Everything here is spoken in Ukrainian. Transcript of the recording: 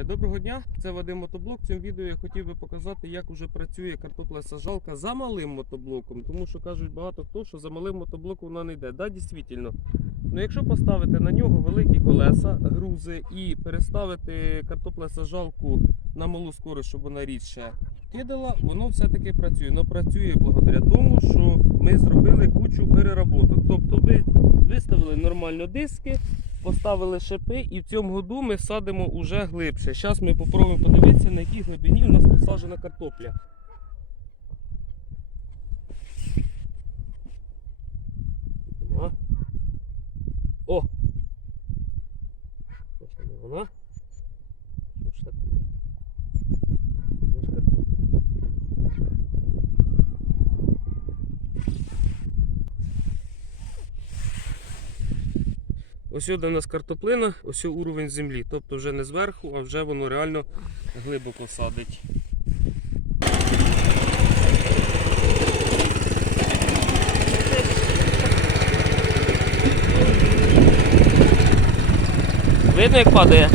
Е, Доброго дня, це Вадим Мотоблок. В цьому відео я хотів би показати, як уже працює картопля саджалка за малим мотоблоком. Тому що кажуть багато хто, що за малим мотоблоком вона не йде. Да, дійсно. Ну, якщо поставити на нього великі колеса, грузи і переставити картопля саджалку на малу скорость, щоб вона рідше кидала, воно все-таки працює. Воно працює благодаря тому, що ми зробили кучу переработок. Тобто ви виставили нормально диски, поставили шипи і в цьому году ми садимо уже глибше. Зараз ми попробуємо подивитися, на якій глибині у нас посаджена картопля. О! О! Що ж там вона? Ось сюди у нас картоплина, ось уровень землі. Тобто вже не зверху, а вже воно реально глибоко садить. Видно, як падає?